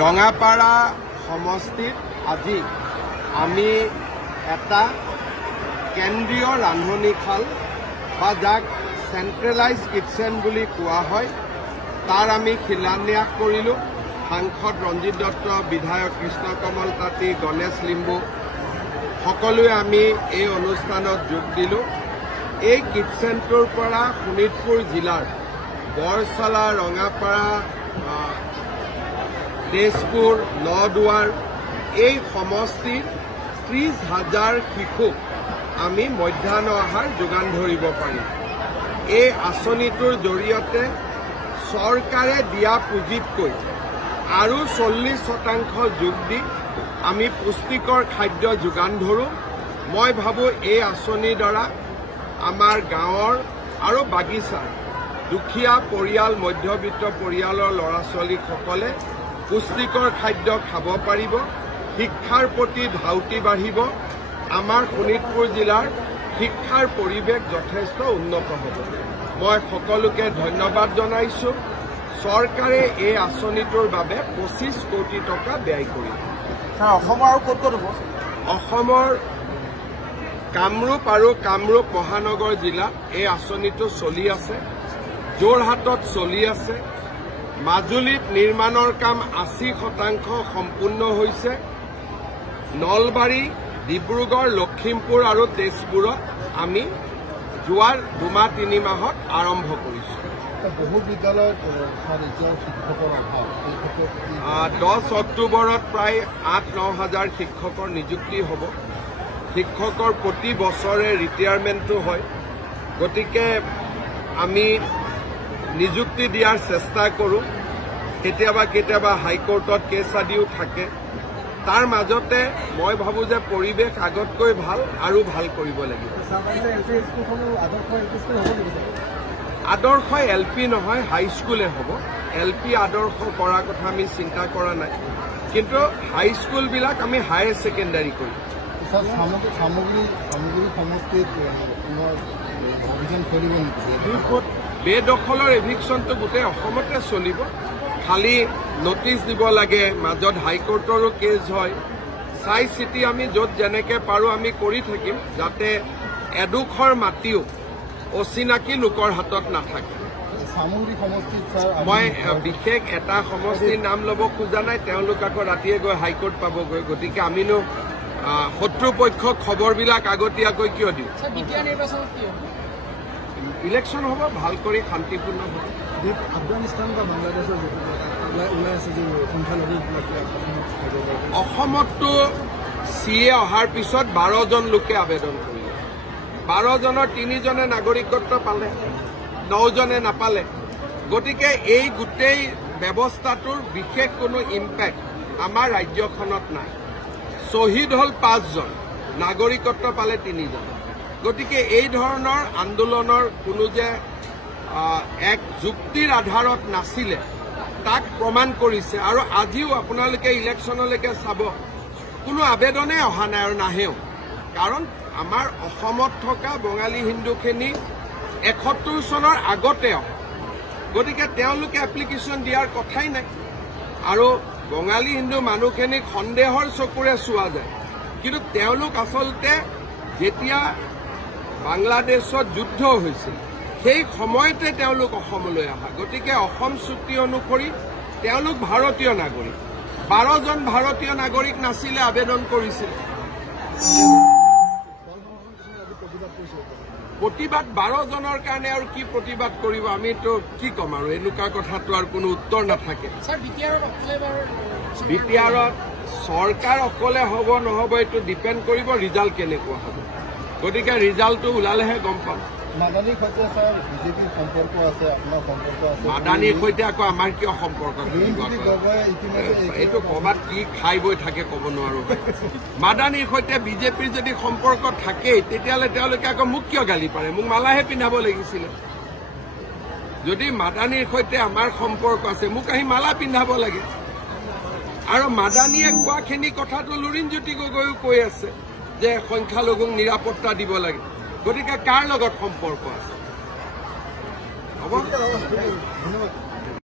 ৰঙাপাৰা সমষ্টিত আজি আমি এটা কেন্দ্ৰীয় ৰান্ধনীশাল বা যাক চেন্ট্ৰেলাইজ কিটচেন বুলি কোৱা হয় তাৰ আমি শিলান্যাস কৰিলোঁ। সাংসদ ৰঞ্জিত দত্ত, বিধায়ক কৃষ্ণ কমল তাঁতী, গণেশ লিম্বু সকলোৱে আমি এই অনুষ্ঠানত যোগ দিলোঁ। এই কিটচেনটোৰ পৰা শোণিতপুৰ জিলাৰ বৰচালা, ৰঙাপাৰা, তেজপুৰ, নদুৱাৰ এই সমষ্টিৰ 30,000 শিশুক আমি মধ্যাহ্ন আহাৰ যোগান ধৰিব পাৰিম। এই আঁচনিটোৰ জৰিয়তে চৰকাৰে দিয়া পুঁজিতকৈ আৰু 40% যোগ দি আমি পুষ্টিকৰ খাদ্য যোগান ধৰোঁ। মই ভাবোঁ এই আঁচনিৰ দ্বাৰা আমাৰ গাঁৱৰ আৰু বাগিচাৰ দুখীয়া পৰিয়াল, মধ্যবিত্ত পৰিয়ালৰ ল'ৰা ছোৱালীসকলে পুষ্টিকৰ খাদ্য খাব পাৰিব, শিক্ষাৰ প্ৰতি ধাউতি বাঢ়িব, আমাৰ শোণিতপুৰ জিলাৰ শিক্ষাৰ পৰিৱেশ যথেষ্ট উন্নত হ'ব। মই সকলোকে ধন্যবাদ জনাইছোঁ। চৰকাৰে এই আঁচনিটোৰ বাবে 25 কোটি টকা ব্যয় কৰিব। অসমৰ আৰু ক'ত ক'ত হ'ব? অসমৰ কামৰূপ আৰু কামৰূপ মহানগৰ জিলাত এই আঁচনিটো চলি আছে, যোৰহাটত চলি আছে, মাজুলীত নিৰ্মাণৰ কাম 80% সম্পূৰ্ণ হৈছে, নলবাৰী, ডিব্ৰুগড়, লখিমপুৰ আৰু তেজপুৰত আমি যোৱাৰ 2-3 মাহত আৰম্ভ কৰিছোঁ। বহু বিদ্যালয়ত শিক্ষকৰ অভাৱ, 10 অক্টোবৰত প্ৰায় 8-9 হাজাৰ শিক্ষকৰ নিযুক্তি হ'ব। শিক্ষকৰ প্ৰতি বছৰে ৰিটায়াৰমেণ্টটো হয়, গতিকে আমি নিযুক্তি দিয়াৰ চেষ্টা কৰোঁ। কেতিয়াবা হাইকোৰ্টত কেছ আদিও থাকে। তাৰ মাজতে মই ভাবোঁ যে পৰিৱেশ আগতকৈ ভাল আৰু ভাল কৰিব লাগিব। আদৰ্শ LP নহয়, হাইস্কুলে হ'ব। LP আদৰ্শ কৰাৰ কথা আমি চিন্তা কৰা নাই, কিন্তু হাইস্কুলবিলাক আমি হায়াৰ ছেকেণ্ডাৰী কৰিম। বেদখলৰ এভিকশ্যনটো গোটেই অসমতে চলিব, খালি নটিচ দিব লাগে। মাজত হাইকোৰ্টৰো কেছ হয়, চাই চিতি আমি য'ত যেনেকৈ পাৰোঁ আমি কৰি থাকিম, যাতে এডোখৰ মাটিও অচিনাকি লোকৰ হাতত নাথাকে। মই বিশেষ এটা সমষ্টিৰ নাম ল'ব খোজা নাই, তেওঁলোক আকৌ ৰাতিয়ে গৈ হাইকোৰ্ট পাবগৈ। গতিকে আমিনো শত্ৰুপক্ষক খবৰবিলাক আগতীয়াকৈ কিয় দিওঁ? ইলেকশ্যন হ'ব, ভাল কৰি শান্তিপূৰ্ণ হ'ব। আফগানিস্তান বা বাংলাদেশৰ ওলাই আছে যে সংখ্যালঘু অসমততো CA অহাৰ পিছত 12জন লোকে আবেদন কৰিলে। 12জনৰ 3জনে নাগৰিকত্ব পালে, 9জনে নাপালে। গতিকে এই গোটেই ব্যৱস্থাটোৰ বিশেষ কোনো ইম্পেক্ট আমাৰ ৰাজ্যখনত নাই। শ্বহীদ হ'ল 5জন, নাগৰিকত্ব পালে 3জন। গতিকে এই ধৰণৰ আন্দোলনৰ কোনো যে এক যুক্তিৰ আধাৰত নাছিলে তাক প্ৰমাণ কৰিছে। আৰু আজিও আপোনালোকে ইলেকশ্যনলৈকে চাব, কোনো আবেদনেই অহা নাই আৰু নাহেও। কাৰণ আমাৰ অসমত থকা বঙালী হিন্দুখিনি 71 চনৰ আগতে অহা, গতিকে তেওঁলোকে এপ্লিকেশ্যন দিয়াৰ কথাই নাই। আৰু বঙালী হিন্দু মানুহখিনিক সন্দেহৰ চকুৰে চোৱা যায়, কিন্তু তেওঁলোক আচলতে যেতিয়া বাংলাদেশত যুদ্ধ হৈছিল সেই সময়তে তেওঁলোক অসমলৈ অহা। গতিকে অসম চুক্তি অনুসৰি তেওঁলোক ভাৰতীয় নাগৰিক। 12জন ভাৰতীয় নাগৰিক নাছিলে, আবেদন কৰিছিল। প্ৰতিবাদ 12জনৰ কাৰণে আৰু কি প্ৰতিবাদ কৰিব? আমিতো কি ক'ম আৰু, এনেকুৱা কথাটো আৰু কোনো উত্তৰ নাথাকে। বিটিআৰত চৰকাৰ অকলে হ'ব নহ'ব এইটো ডিপেণ্ড কৰিব ৰিজাল্ট কেনেকুৱা হ'ব। গতিকে ৰিজাল্টটো ওলালেহে গম পাম। মাদানীৰ সৈতে ছাৰ বিজেপিৰ সম্পৰ্ক আছে, আপোনাৰ সম্পৰ্ক আছে। মাদানীৰ সৈতে আকৌ আমাৰ কিয় সম্পৰ্ক? এইটো ক'ৰবাত কি খাই বৈ থাকে ক'ব নোৱাৰো। মাদানীৰ সৈতে বিজেপিৰ যদি সম্পৰ্ক থাকেই, তেতিয়াহ'লে তেওঁলোকে আকৌ মোক কিয় গালি পাৰে? মোক মালাহে পিন্ধাব লাগিছিলে। যদি মাদানীৰ সৈতে আমাৰ সম্পৰ্ক আছে, মোক আহি মালা পিন্ধাব লাগে। আৰু মাদানীয়ে কোৱাখিনি কথাটো লুৰিণজ্যোতি গগৈও কৈ আছে যে সংখ্যালঘুক নিৰাপত্তা দিব লাগে। গতিকে কাৰ লগত সম্পৰ্ক আছে? হ'ব।